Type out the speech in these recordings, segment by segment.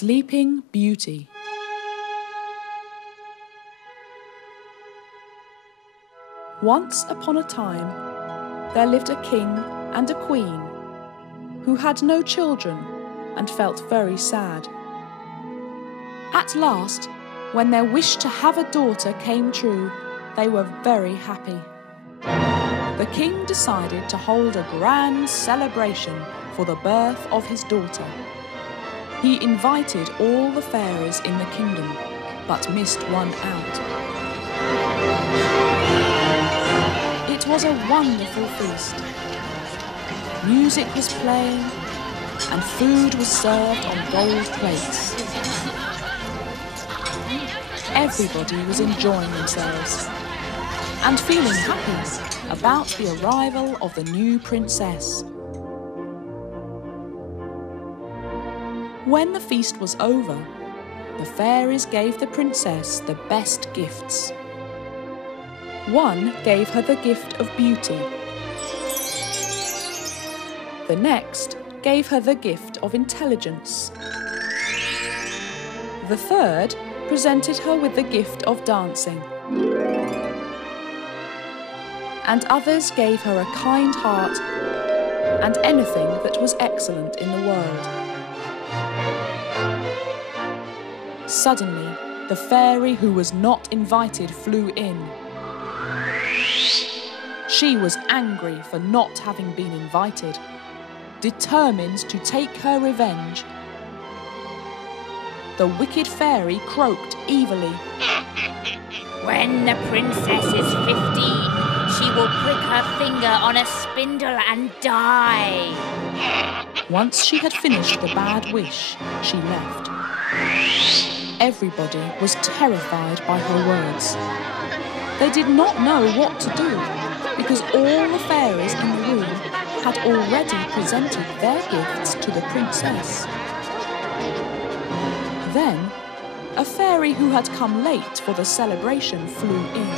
Sleeping Beauty. Once upon a time, there lived a king and a queen who had no children and felt very sad. At last, when their wish to have a daughter came true, they were very happy. The king decided to hold a grand celebration for the birth of his daughter. He invited all the fairies in the kingdom, but missed one out. It was a wonderful feast. Music was playing, and food was served on gold plates. Everybody was enjoying themselves and feeling happy about the arrival of the new princess. When the feast was over, the fairies gave the princess the best gifts. One gave her the gift of beauty. The next gave her the gift of intelligence. The third presented her with the gift of dancing. And others gave her a kind heart and anything that was excellent in the world. Suddenly, the fairy who was not invited flew in. She was angry for not having been invited, determined to take her revenge. The wicked fairy croaked evilly. When the princess is 15, she will prick her finger on a spindle and die. Once she had finished the bad wish, she left. Everybody was terrified by her words. They did not know what to do, because all the fairies in the room had already presented their gifts to the princess. Then, a fairy who had come late for the celebration flew in.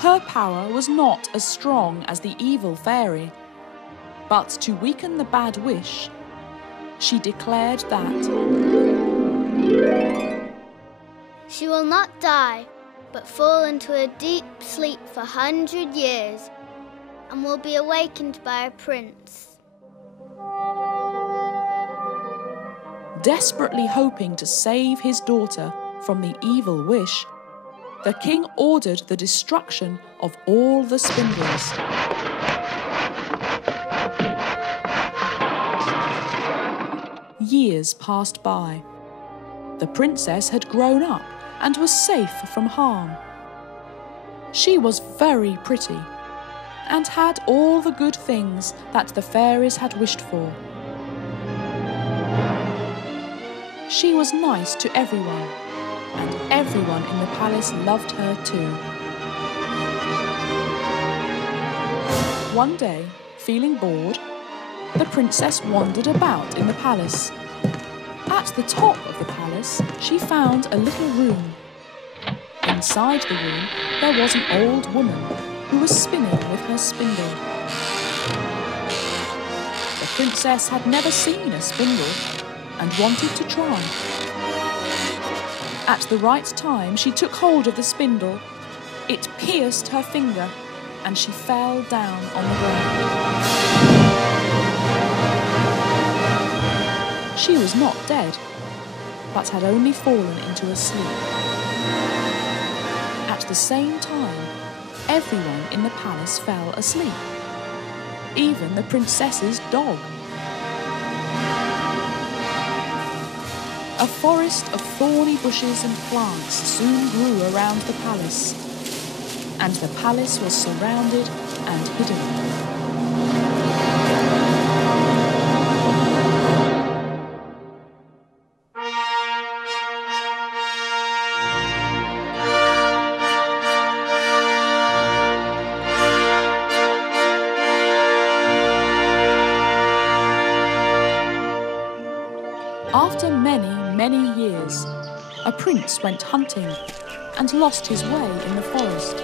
Her power was not as strong as the evil fairy, but to weaken the bad wish, she declared that she will not die, but fall into a deep sleep for 100 years, and will be awakened by a prince. Desperately hoping to save his daughter from the evil wish, the king ordered the destruction of all the spindles. Years passed by. The princess had grown up and was safe from harm. She was very pretty and had all the good things that the fairies had wished for. She was nice to everyone, and everyone in the palace loved her too. One day, feeling bored, the princess wandered about in the palace. At the top of the palace, she found a little room. Inside the room, there was an old woman who was spinning with her spindle. The princess had never seen a spindle and wanted to try. At the right time, she took hold of the spindle. It pierced her finger, and she fell down on the ground. She was not dead, but had only fallen into a sleep. At the same time, everyone in the palace fell asleep, even the princess's dog. A forest of thorny bushes and plants soon grew around the palace, and the palace was surrounded and hidden. After many years, a prince went hunting and lost his way in the forest.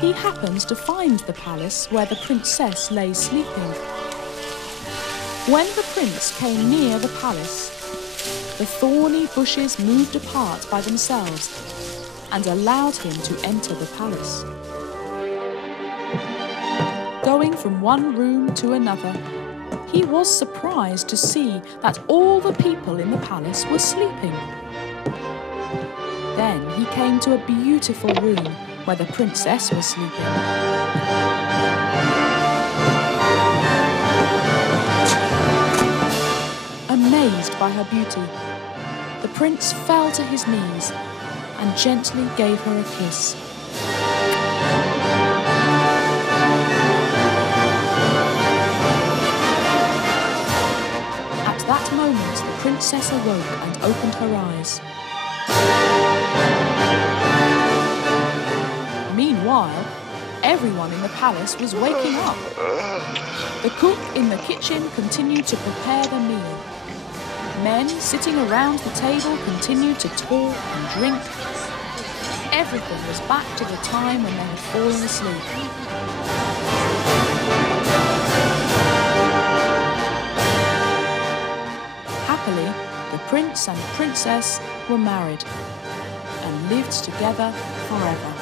He happened to find the palace where the princess lay sleeping. When the prince came near the palace, the thorny bushes moved apart by themselves and allowed him to enter the palace. Going from one room to another, he was surprised to see that all the people in the palace were sleeping. Then he came to a beautiful room where the princess was sleeping. Amazed by her beauty, the prince fell to his knees and gently gave her a kiss. At that moment, the princess awoke and opened her eyes. Meanwhile, everyone in the palace was waking up. The cook in the kitchen continued to prepare the meal. Men sitting around the table continued to talk and drink. Everything was back to the time when they had fallen asleep. Happily, the prince and princess were married and lived together forever.